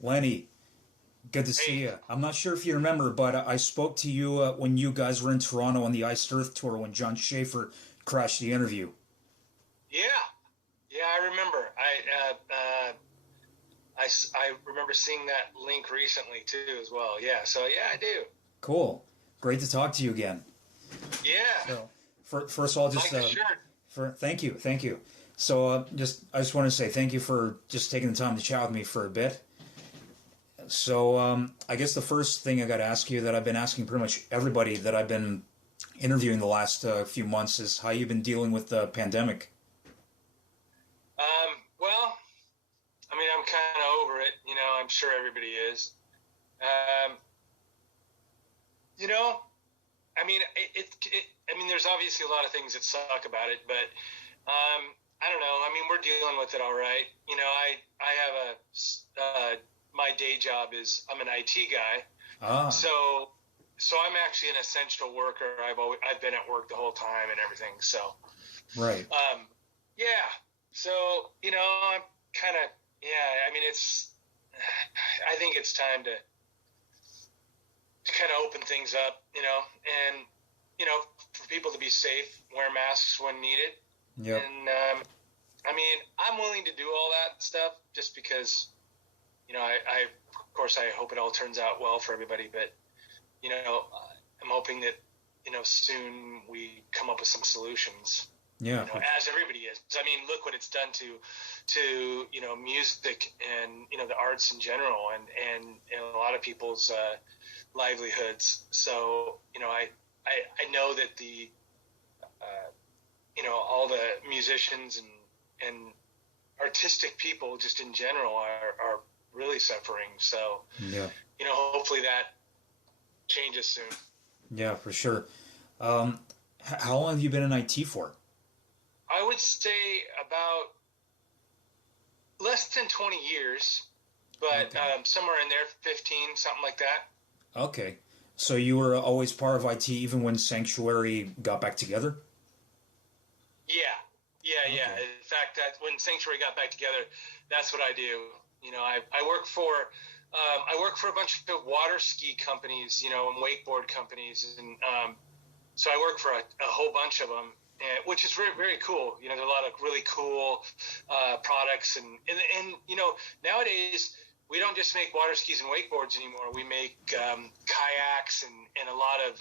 Lenny, good to see Hey, you. I'm not sure if you remember, but I spoke to you when you guys were in Toronto on the Iced Earth tour when Jon Schaffer crashed the interview. yeah, yeah, I remember. I remember seeing that link recently too, as well. Yeah, so yeah, I do. Cool. Great to talk to you again. Yeah, So, first of all, just like the shirt. thank you. So, I just want to say thank you for just taking the time to chat with me for a bit. So, I guess the first thing I got to ask you that I've been asking pretty much everybody that I've been interviewing the last few months is how you've been dealing with the pandemic. Well, I mean, I'm kind of over it. I'm sure everybody is. Um, you know, I mean, I mean, there's obviously a lot of things that suck about it, but I don't know. I mean, we're dealing with it all right. I have my day job is I'm an IT guy, Ah, so I'm actually an essential worker. I've been at work the whole time and everything. So right. um, yeah. So I'm kind of yeah. I mean, I think it's time to kind of open things up, and for people to be safe, wear masks when needed, Yep. and I mean, I'm willing to do all that stuff just because I of course I hope it all turns out well for everybody, but I'm hoping that soon we come up with some solutions. Yeah. As everybody is. I mean, look what it's done to music and the arts in general, and a lot of people's livelihoods. So I know that the all the musicians and artistic people just in general are really suffering. So Yeah. hopefully that changes soon. Yeah, for sure. How long have you been in IT for? I would say about less than 20 years, but Okay. somewhere in there, 15, something like that. Okay. So you were always part of IT even when Sanctuary got back together? Yeah, yeah, yeah. Okay. In fact, that when Sanctuary got back together, that's what I do. I work for I work for a bunch of water ski companies, and wakeboard companies, and so I work for a whole bunch of them, which is very very cool. There are a lot of really cool products, and nowadays we don't just make water skis and wakeboards anymore. We make kayaks and a lot of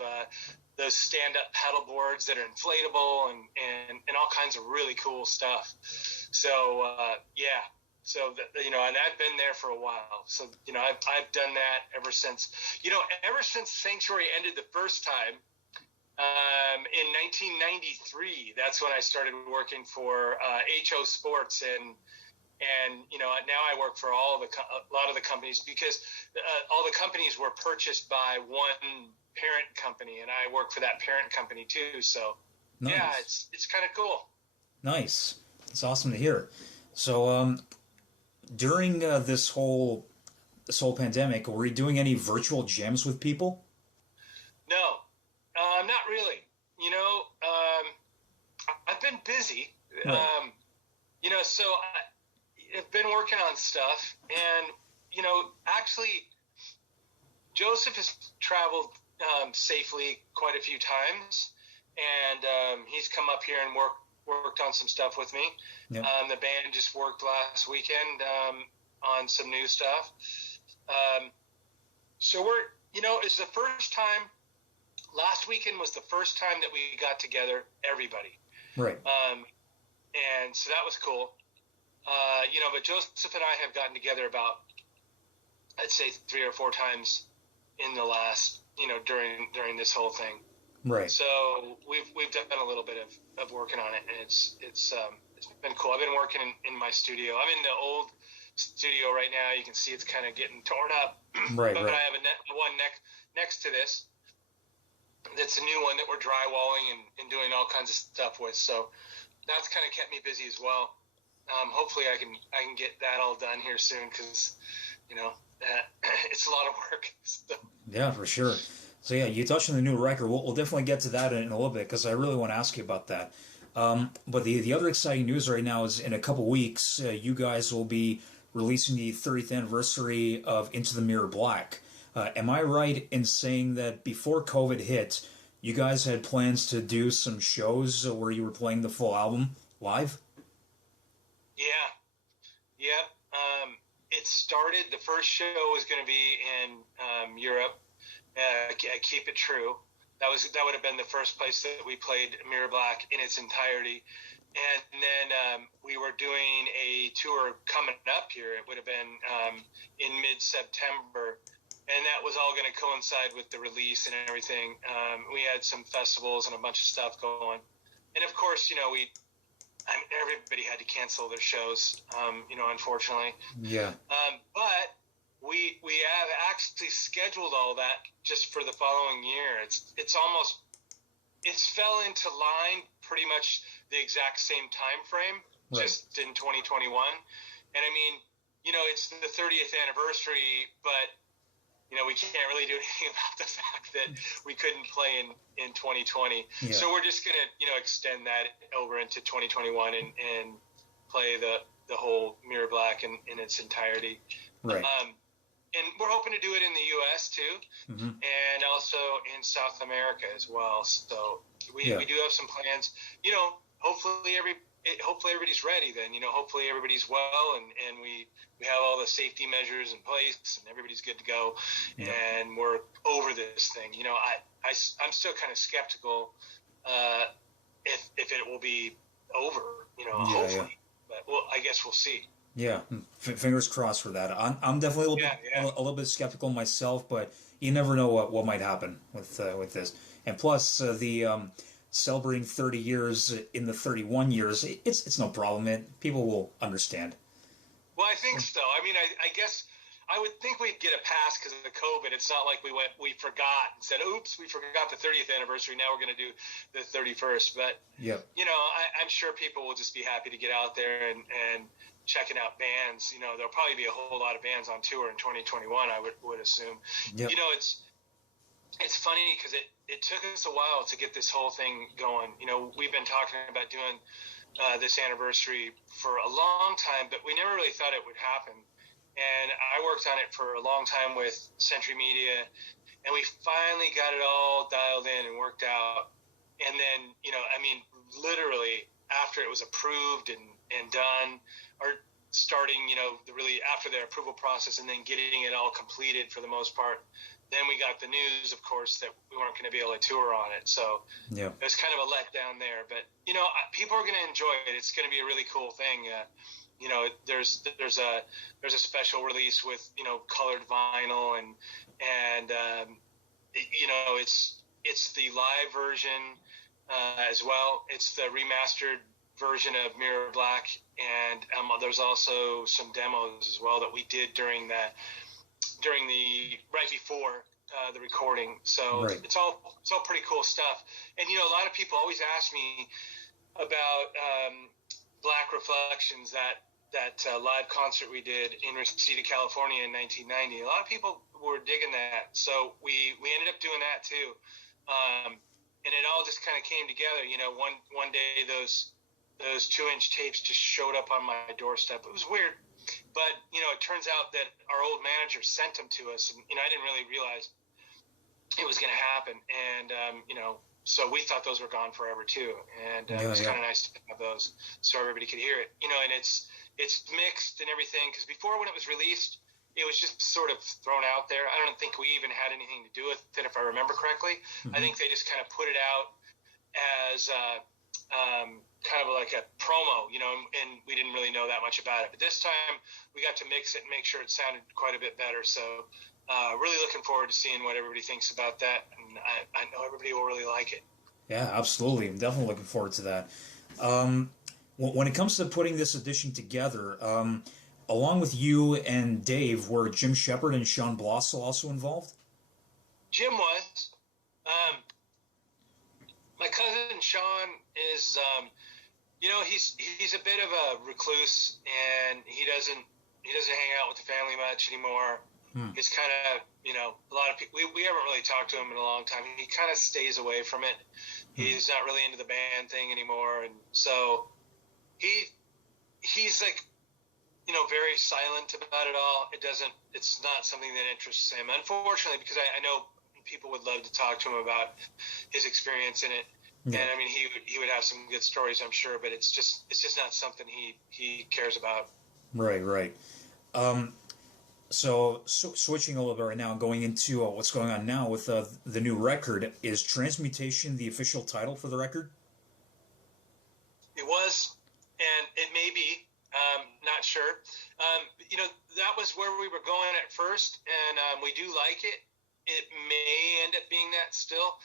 those stand-up paddle boards that are inflatable and all kinds of really cool stuff. So yeah, so and I've been there for a while. So I've done that ever since. Ever since Sanctuary ended the first time in 1993. That's when I started working for HO Sports and now I work for a lot of the companies because all the companies were purchased by one parent company, and I work for that parent company too. So yeah, Nice. it's kind of cool. Nice. It's awesome to hear. So, during this whole pandemic, were you doing any virtual jams with people? No, not really. I've been busy. Right. So I've been working on stuff, and actually, Joseph has traveled safely quite a few times, and he's come up here and worked on some stuff with me. Yep. The band just worked last weekend on some new stuff. So it's the first time. Last weekend was the first time that we got together, everybody, Right. and so that was cool. But Joseph and I have gotten together about, I'd say, 3 or 4 times in the last, during this whole thing. Right. So we've done a little bit of working on it, and it's been cool. I've been working in my studio. I'm in the old studio right now. You can see it's kind of getting torn up, Right. but I Right. have one next to this. That's a new one that we're drywalling and doing all kinds of stuff with. So that's kind of kept me busy as well. Hopefully I can get that all done here soon because it's a lot of work. So, Yeah, for sure. So yeah, you touched on the new record. We'll definitely get to that in a little bit because I really want to ask you about that. But the other exciting news right now is in a couple weeks, you guys will be releasing the 30th anniversary of Into the Mirror Black. Am I right in saying that before COVID hit, you guys had plans to do some shows where you were playing the full album live? Yeah. Yep. It started. The first show was going to be in Europe. Keep It True. That would have been the first place that we played Mirror Black in its entirety. And then we were doing a tour coming up here. It would have been in mid-September. And that was all going to coincide with the release and everything. We had some festivals and a bunch of stuff going. And of course, everybody had to cancel their shows, unfortunately. Yeah. But we have actually scheduled all that just for the following year. It's fell into line pretty much the exact same time frame, right, just in 2021. And I mean, it's the 30th anniversary, but we can't really do anything about the fact that we couldn't play in 2020. Yeah. So we're just going to, extend that over into 2021 and play the whole Mirror Black in its entirety. Right. And we're hoping to do it in the U.S. too, and also in South America as well. So we do have some plans. Hopefully everybody's ready then. Hopefully everybody's well and we have all the safety measures in place and everybody's good to go, and we're over this thing. I'm still kind of skeptical if it will be over. Hopefully, but I guess we'll see. Yeah, fingers crossed for that. I'm definitely a little bit skeptical myself, but you never know what might happen with this. And plus, the celebrating 30 years in the 31 years, it's no problem. People will understand. Well, I think so. I mean, I guess I would think we'd get a pass because of the COVID. It's not like we forgot and said, "Oops, we forgot the 30th anniversary. Now we're going to do the 31st." But I'm sure people will just be happy to get out there and checking out bands. There'll probably be a whole lot of bands on tour in 2021. I would assume. Yep. It's funny because it took us a while to get this whole thing going. We've been talking about doing this anniversary for a long time, but we never really thought it would happen. And I worked on it for a long time with Century Media, and we finally got it all dialed in and worked out. And then, literally after it was approved and done, or starting, really after their approval process and then getting it all completed for the most part, then we got the news, of course, that we weren't going to be able to tour on it. So it was kind of a letdown there. But, people are going to enjoy it. It's going to be a really cool thing. There's a special release with, colored vinyl and it's the live version as well. It's the remastered version of Mirror Black. And there's also some demos as well that we did during the right before the recording. So it's all pretty cool stuff. And a lot of people always ask me about Black Reflections, that live concert we did in Reseda, California in 1990. A lot of people were digging that, so we ended up doing that too. And it all just kind of came together. One day those 2-inch tapes just showed up on my doorstep. It was weird. But, it turns out that our old manager sent them to us, and, I didn't really realize it was going to happen. And, so we thought those were gone forever, too. And it was kind of nice to have those so everybody could hear it. And it's mixed and everything, because before when it was released, it was just sort of thrown out there. I don't think we even had anything to do with it, if I remember correctly. I think they just kind of put it out as kind of like a promo, and we didn't really know that much about it. But this time we got to mix it and make sure it sounded quite a bit better. So really looking forward to seeing what everybody thinks about that. And I know everybody will really like it. Yeah, absolutely. I'm definitely looking forward to that. When it comes to putting this edition together, along with you and Dave, were Jim Shepard and Sean Blossel also involved? Jim was. My cousin Sean is, he's a bit of a recluse, and he doesn't hang out with the family much anymore. He's kind of, a lot of people, we haven't really talked to him in a long time. He kind of stays away from it. He's not really into the band thing anymore, and so he's like, very silent about it all. It's not something that interests him, unfortunately, because I know people would love to talk to him about his experience in it. Yeah. And I mean, he would have some good stories, I'm sure, but it's just not something he cares about. Right. So switching a little bit right now, going into what's going on now with the new record, is Transmutation the official title for the record? It was, and it may be. Not sure. That was where we were going at first, and we do like it. It may end up being that still.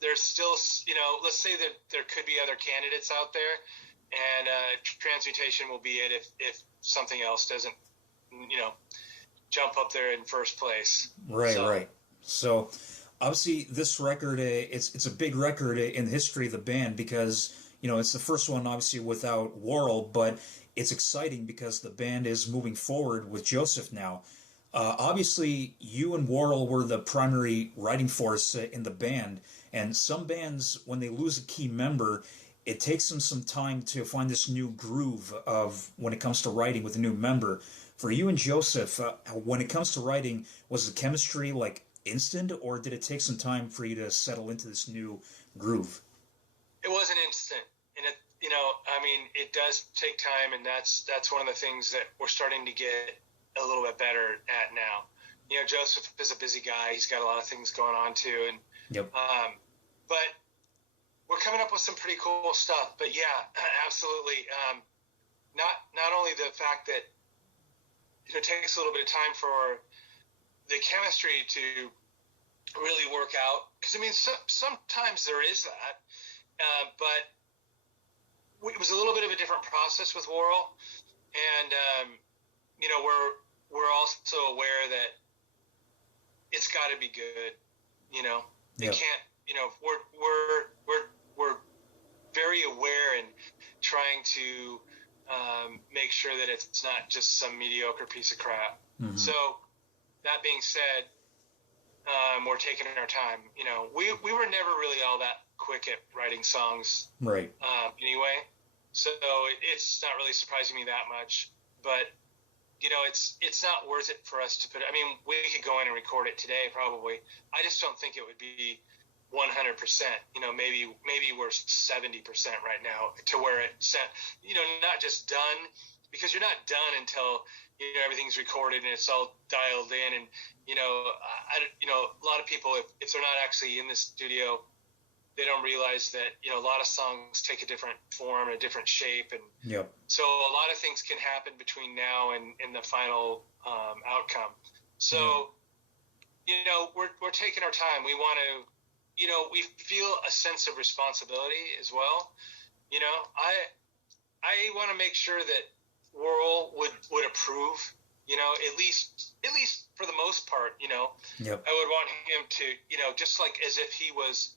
There's still, let's say that there could be other candidates out there, and Transmutation will be it if something else doesn't, jump up there in first place. Right. So, obviously, this record, it's a big record in the history of the band because, it's the first one, obviously, without Warrel, but it's exciting because the band is moving forward with Joseph now. Obviously, you and Warrel were the primary writing force in the band, and some bands, when they lose a key member, it takes them some time to find this new groove of when it comes to writing with a new member. For you and Joseph, when it comes to writing, was the chemistry like instant, or did it take some time for you to settle into this new groove? It wasn't instant, and it does take time, and that's one of the things that we're starting to get a little bit better at now. Joseph is a busy guy; he's got a lot of things going on too, and yep. But we're coming up with some pretty cool stuff. But yeah, absolutely. Not only the fact that it takes a little bit of time for the chemistry to really work out, because sometimes there is that, but it was a little bit of a different process with Warrel, and we're also aware that it's got to be good. It can't. We're very aware and trying to make sure that it's not just some mediocre piece of crap. Mm-hmm. So that being said, we're taking our time. We were never really all that quick at writing songs, right? Anyway, so it's not really surprising me that much. But it's not worth it for us to put. We could go in and record it today, probably. I just don't think it would be 100%. Maybe we're 70% right now to where it's not just done, because you're not done until everything's recorded and it's all dialed in. And a lot of people, if they're not actually in the studio, they don't realize that a lot of songs take a different form, a different shape, and yep. So a lot of things can happen between now and the final outcome. So we're taking our time. We want to. We feel a sense of responsibility as well. I want to make sure that Warrel would approve. At least for the most part. Yep. I would want him to, just like as if he was,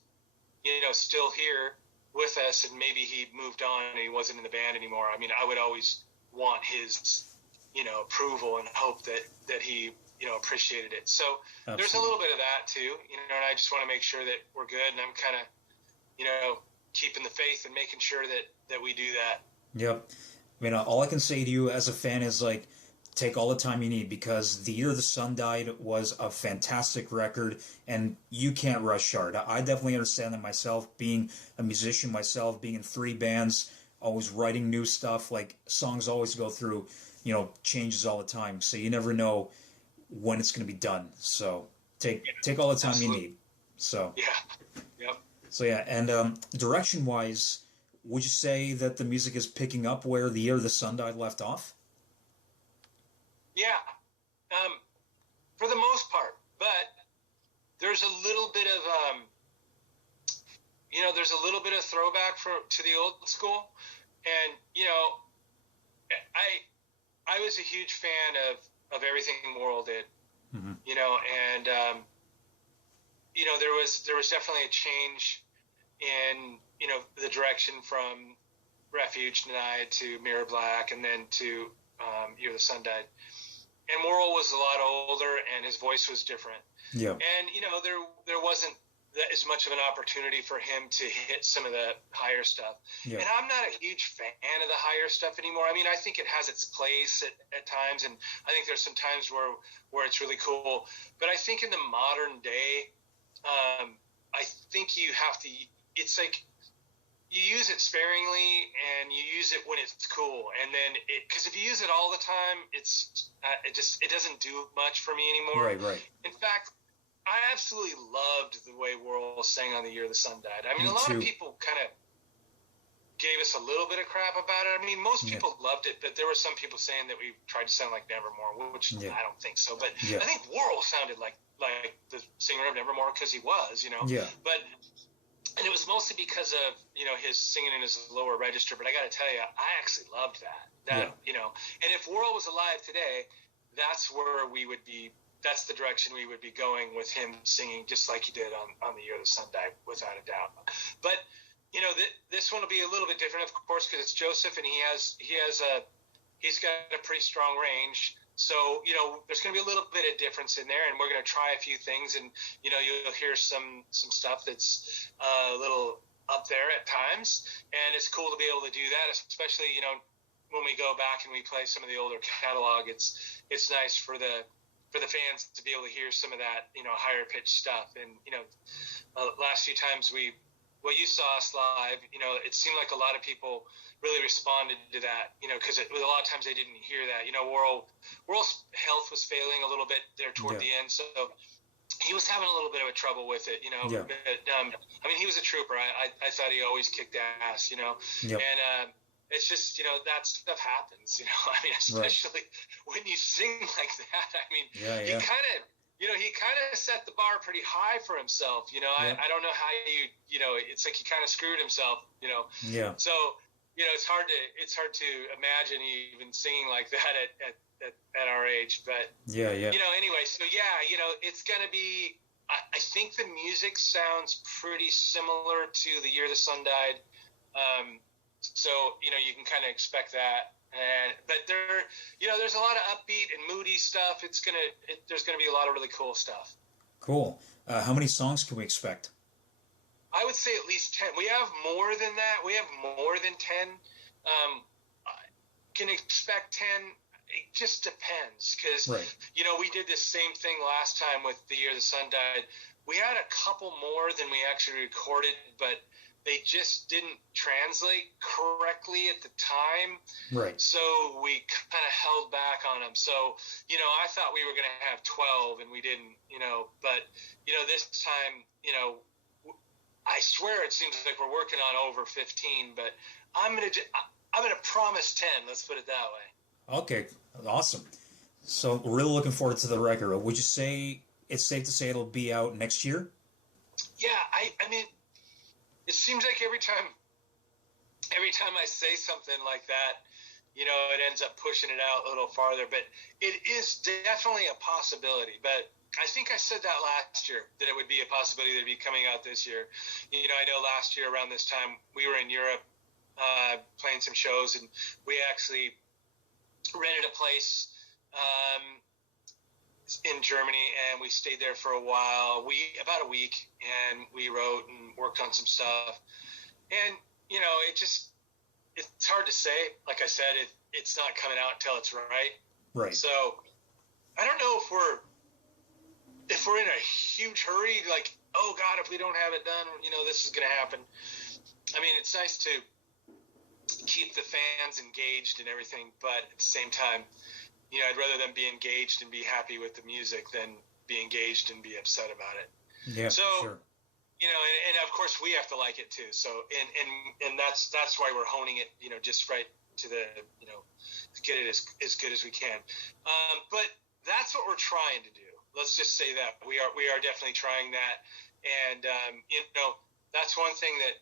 still here with us, and maybe he moved on and he wasn't in the band anymore. I would always want his, approval and hope that he, appreciated it. So Absolutely. There's a little bit of that too, and I just want to make sure that we're good, and I'm kind of, keeping the faith and making sure that we do that. Yep. All I can say to you as a fan is take all the time you need, because The Year the Sun Died was a fantastic record, and you can't rush hard. I definitely understand that myself, being a musician myself, being in 3 bands, always writing new stuff, songs always go through, changes all the time, so you never know when it's going to be done. So take all the time Absolutely. You need. So Yep. So and direction-wise, would you say that the music is picking up where The Year the Sun Died left off? Yeah, for the most part, but there's a little bit of, there's a little bit of throwback to the old school, and I was a huge fan of everything Warrel did, mm-hmm. And there was definitely a change in the direction from Refuge Denied to Mirror Black, and then to Year the Sun Died. And Warrel was a lot older, and his voice was different. Yeah. And there wasn't that as much of an opportunity for him to hit some of the higher stuff. Yeah. And I'm not a huge fan of the higher stuff anymore. I mean, I think it has its place at times, and I think there's some times where it's really cool. But I think in the modern day, I think you have to. It's like you use it sparingly, and you use it when it's cool. And then, because if you use it all the time, it doesn't do much for me anymore. Right. In fact, I absolutely loved the way Warrel sang on The Year the Sun Died. I mean, Me a lot too. of people kind of gave us a little bit of crap about it. I mean, most people loved it, but there were some people saying that we tried to sound like Nevermore, which I don't think so. But I think Warrel sounded like the singer of Nevermore because he was, you know. Yeah. And it was mostly because of, you know, his singing in his lower register. But I got to tell you, I actually loved that. You know. And if Warrel was alive today, that's where we would be. That's the direction we would be going with him singing, just like he did on The Year the Sun Died, without a doubt. But you know, this one will be a little bit different, of course, because it's Joseph, and he's got a pretty strong range. So you know, there's going to be a little bit of difference in there, and we're going to try a few things, and you know, you'll hear some stuff that's a little up there at times, and it's cool to be able to do that, especially you know, when we go back and we play some of the older catalog. It's nice for the fans to be able to hear some of that, you know, higher pitched stuff. And, you know, last few times you saw us live, you know, it seemed like a lot of people really responded to that, you know, because a lot of times they didn't hear that. You know, Warrel's health was failing a little bit there toward the end, so he was having a little bit of a trouble with it, you know. Yeah. But, I mean, he was a trooper. I thought he always kicked ass, you know. Yep. And it's just, you know, that stuff happens, you know. I mean, especially when you sing like that. I mean, he kind of, you know, he kind of set the bar pretty high for himself, you know. I don't know how you know, it's like he kind of screwed himself, you know. Yeah. So, you know, it's hard to imagine even singing like that at our age. But, you know, anyway, so you know, it's going to be, I think the music sounds pretty similar to The Year the Sun Died. So, you know, you can kind of expect that. But you know, there's a lot of upbeat and moody stuff. There's gonna be a lot of really cool stuff. Cool. How many songs can we expect? I would say at least 10. We have more than that. We have more than 10. Can expect 10. It just depends, because you know, we did this same thing last time with The Year the Sun Died. We had a couple more than we actually recorded, but they just didn't translate correctly at the time. Right. So we kind of held back on them. So, you know, I thought we were going to have 12 and we didn't, you know, but, you know, this time, you know, I swear it seems like we're working on over 15, but I'm going to promise 10. Let's put it that way. Okay. Awesome. So we're really looking forward to the record. Would you say it's safe to say it'll be out next year? Yeah. I mean, it seems like every time I say something like that, you know, it ends up pushing it out a little farther. But it is definitely a possibility. But I think I said that last year, that it would be a possibility that it'd be coming out this year. You know, I know last year around this time we were in Europe playing some shows, and we actually rented a place in Germany, and we stayed there for a while, about a week, and we wrote and worked on some stuff. And, you know, it's hard to say. Like I said, it's not coming out until it's right. Right. So I don't know if we're in a huge hurry, like, oh God, if we don't have it done, you know, this is going to happen. I mean, it's nice to keep the fans engaged and everything, but at the same time, you know, I'd rather them be engaged and be happy with the music than be engaged and be upset about it. Yeah, so, sure. You know, and of course we have to like it too. So, and that's why we're honing it, you know, just right to the, you know, to get it as good as we can. But that's what we're trying to do. Let's just say that we are definitely trying that. And, you know, that's one thing that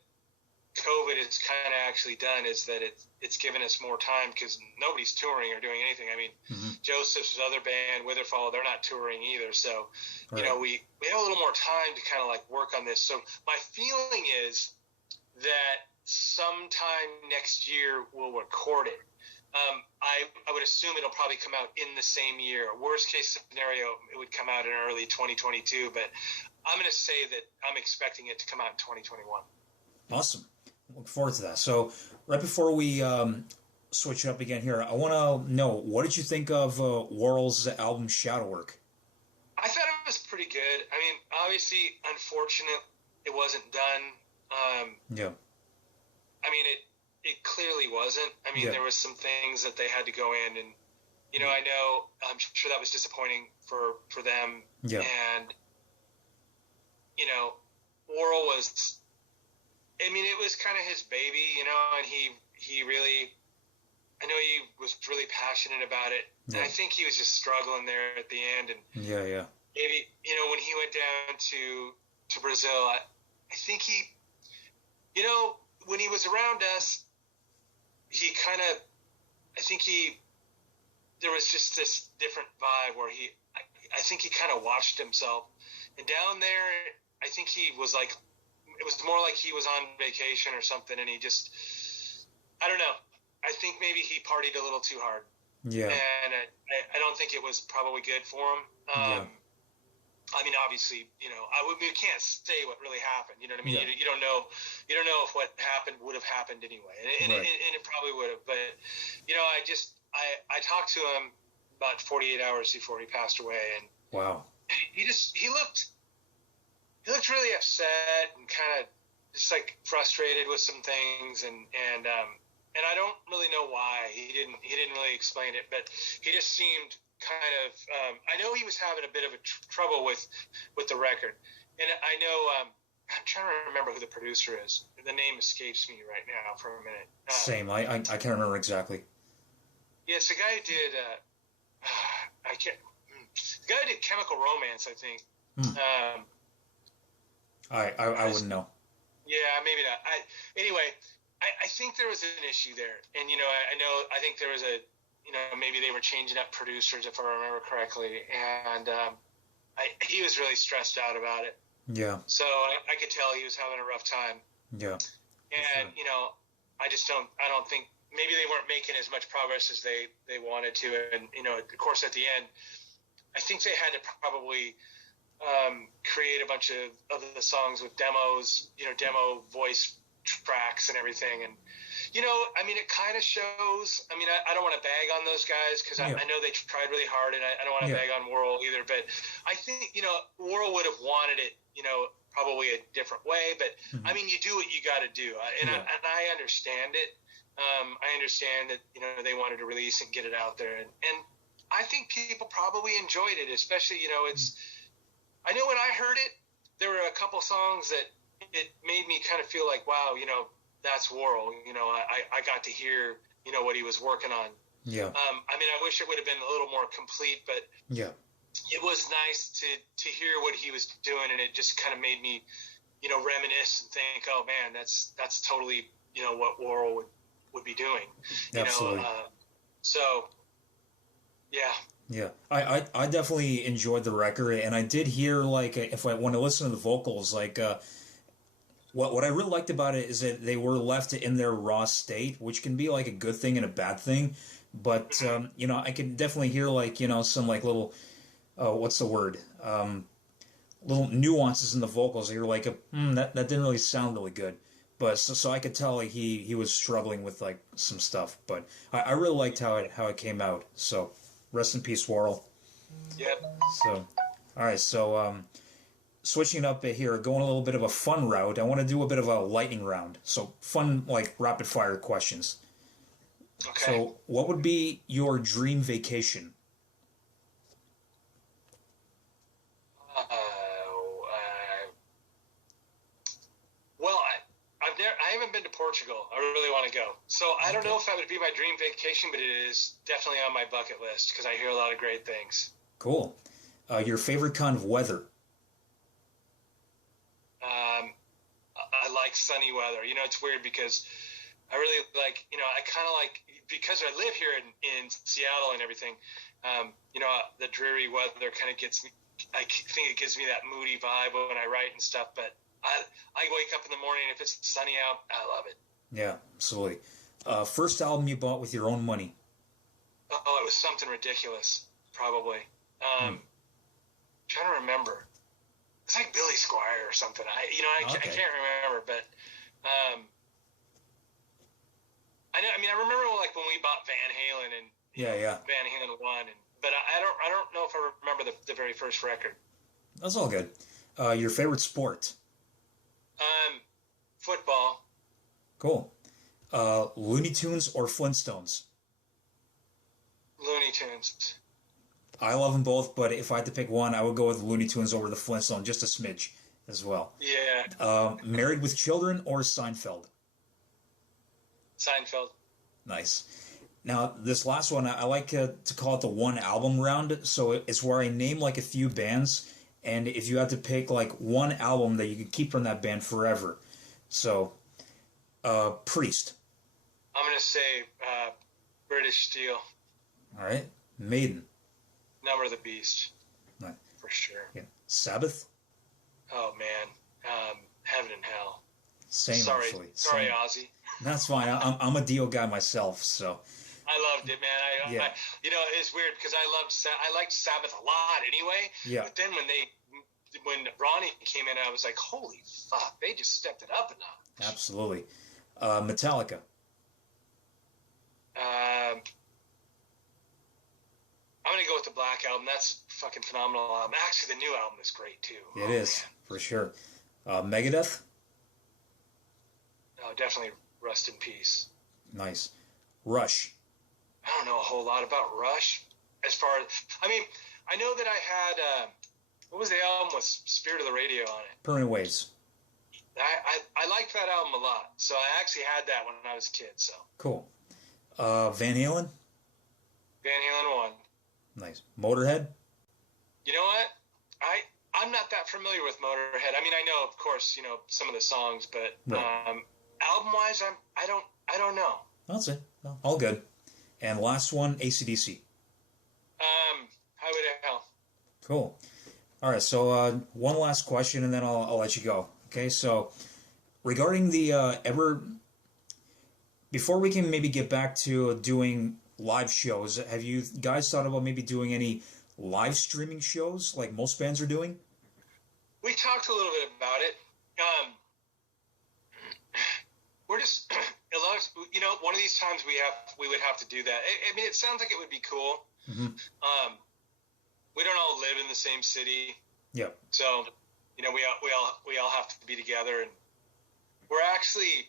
COVID has kind of actually done, is that it's given us more time, because nobody's touring or doing anything. I mean, Joseph's other band, Witherfall, they're not touring either. So, you know, we have a little more time to kind of like work on this. So my feeling is that sometime next year we'll record it. I would assume it'll probably come out in the same year. Worst case scenario, it would come out in early 2022, but I'm going to say that I'm expecting it to come out in 2021. Awesome. Look forward to that. So right before we switch it up again here, I want to know, what did you think of Warrel's album Shadowwork? I thought it was pretty good. I mean, obviously, unfortunate it wasn't done. Yeah. I mean, it clearly wasn't. I mean, there was some things that they had to go in, and I'm sure that was disappointing for them. Yeah. And Warrel was. I mean, it was kind of his baby, and he really. I know he was really passionate about it, and I think he was just struggling there at the end. And yeah. Maybe when he went down to Brazil, I think he, when he was around us, he kind of, there was just this different vibe where I think he kind of watched himself. And down there, I think he was like, it was more like he was on vacation or something, and he just, I don't know. I think maybe he partied a little too hard. Yeah. And I don't think it was probably good for him. I mean, obviously, we can't say what really happened. You know what I mean? You don't know if what happened would have happened anyway, and it probably would have. But I talked to him about 48 hours before he passed away, and wow, he looked really upset and kind of just like frustrated with some things, and I don't really know why. He didn't really explain it, but he just seemed kind of I know he was having a bit of a trouble with the record, and I know I'm trying to remember who the producer is. The name escapes me right now for a minute. Same. I can't remember exactly. Yeah, it's the guy who did the guy who did Chemical Romance, I think. I wouldn't know. Yeah, maybe not. Anyway, I think there was an issue there, and I think there was a. Maybe they were changing up producers, if I remember correctly, and he was really stressed out about it. Yeah. So I could tell he was having a rough time. Yeah. And I don't think maybe they weren't making as much progress as they wanted to, and of course at the end, I think they had to probably create a bunch of the songs with demos, demo voice tracks and everything, and. I mean, it kind of shows. I mean, I don't want to bag on those guys because I know they tried really hard, and I don't want to bag on Warrel either. But I think, Warrel would have wanted it, probably a different way. But, I mean, you do what you got to do. And I understand it. I understand that, they wanted to release and get it out there. And I think people probably enjoyed it, especially, I know when I heard it, there were a couple songs that it made me kind of feel like, wow, that's Warrel. I got to hear, what he was working on. Yeah. I mean, I wish it would have been a little more complete, but it was nice to hear what he was doing, and it just kind of made me, reminisce and think, oh man, that's totally, what Warrel would be doing. Absolutely. So, yeah. Yeah, I definitely enjoyed the record, and I did hear, like, if I want to listen to the vocals, like, what I really liked about it is that they were left in their raw state, which can be like a good thing and a bad thing. But I can definitely hear like some like little what's the word? Little nuances in the vocals. You're like, that didn't really sound really good. But so I could tell like he was struggling with like some stuff. But I really liked how it came out. So rest in peace, Warrel. Yep. So all right, so. Switching up here, going a little bit of a fun route, I want to do a bit of a lightning round. So fun, like rapid fire questions. Okay. So what would be your dream vacation? Well, I haven't been to Portugal. I really want to go. So I don't know if that would be my dream vacation, but it is definitely on my bucket list because I hear a lot of great things. Cool. Your favorite kind of weather? I like sunny weather. It's weird because I really like, I kind of like, because I live here in Seattle and everything, the dreary weather kind of gets me, I think it gives me that moody vibe when I write and stuff, but I wake up in the morning, if it's sunny out, I love it. Yeah, absolutely. First album you bought with your own money? Oh, it was something ridiculous, probably. Trying to remember. It's like Billy Squier or something. I can't remember, but I know. I mean, I remember like when we bought Van Halen and Van Halen 1, but I don't know if I remember the very first record. That's all good. Your favorite sport? Football. Cool. Looney Tunes or Flintstones? Looney Tunes. I love them both, but if I had to pick one, I would go with Looney Tunes over the Flintstones, just a smidge as well. Yeah. Married with Children or Seinfeld? Seinfeld. Nice. Now, this last one, I like to call it the one album round. So it's where I name like a few bands, and if you had to pick like one album that you could keep from that band forever. So, Priest. I'm going to say British Steel. All right. Maiden. Number of the Beast. Right. For sure. Yeah. Sabbath. Oh, man. Heaven and Hell. Same, actually. Sorry, Ozzy. That's fine. I'm a Dio guy myself, so. I loved it, man. I it's weird because I liked Sabbath a lot anyway. Yeah. But then when Ronnie came in, I was like, holy fuck, they just stepped it up a notch. Absolutely. Metallica. I'm gonna go with the Black Album. That's a fucking phenomenal album. Actually, the new album is great too. It is, man. For sure. Megadeth. Oh, definitely. Rest in peace. Nice. Rush. I don't know a whole lot about Rush. As far as, I mean, I know that I had, what was the album with Spirit of the Radio on it? Permanent Waves. I liked that album a lot. So I actually had that when I was a kid, so. Cool. Van Halen? Van Halen 1. Nice. Motorhead? You know what? I'm not that familiar with Motorhead. I mean, I know, of course, some of the songs, but right. Album-wise, I don't know. That's it. No, all good. And last one, AC/DC. Highway to Hell. Cool. All right, so one last question, and then I'll let you go. Okay, so regarding the before we can maybe get back to doing live shows, have you guys thought about maybe doing any live streaming shows like most bands are doing? We talked a little bit about it. We're just, one of these times we would have to do that. I mean, it sounds like it would be cool. Mm-hmm. We don't all live in the same city. Yep. So, we all have to be together, and we're actually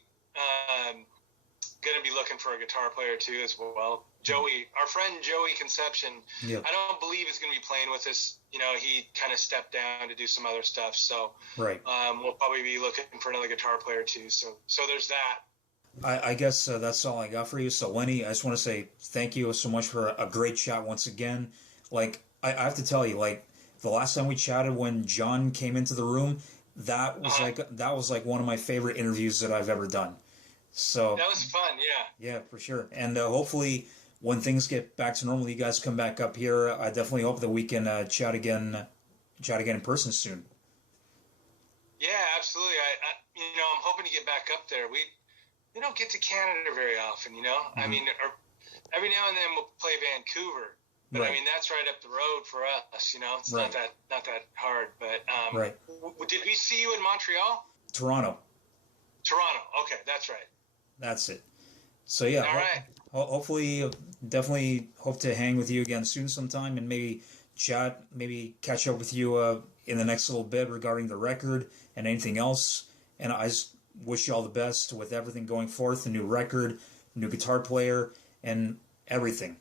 going to be looking for a guitar player too as well. Joey, our friend Joey Conception, yep. I don't believe is going to be playing with us. He kind of stepped down to do some other stuff. So right. We'll probably be looking for another guitar player too. So there's that. I guess that's all I got for you. So Lenny, I just want to say thank you so much for a great chat once again. Like, I have to tell you, like, the last time we chatted when John came into the room, that was like one of my favorite interviews that I've ever done. So that was fun, yeah. Yeah, for sure. And hopefully when things get back to normal, you guys come back up here. I definitely hope that we can chat again in person soon. Yeah, absolutely. I'm hoping to get back up there. We don't get to Canada very often, Mm-hmm. I mean, every now and then we'll play Vancouver, but right. I mean that's right up the road for us. It's right. not that hard. But right. Did we see you in Montreal? Toronto. Okay, that's right. That's it. So yeah. All right. Hopefully, definitely hope to hang with you again soon sometime and maybe chat, maybe catch up with you in the next little bit regarding the record and anything else. And I just wish you all the best with everything going forth, the new record, new guitar player, and everything.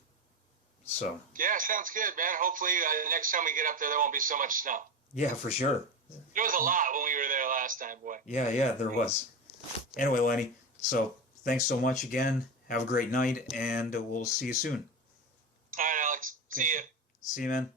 So. Yeah, sounds good, man. Hopefully next time we get up there won't be so much snow. Yeah, for sure. There was a lot when we were there last time, boy. Yeah, there was. Anyway, Lenny, so thanks so much again. Have a great night, and we'll see you soon. All right, Alex. See you. See you, man.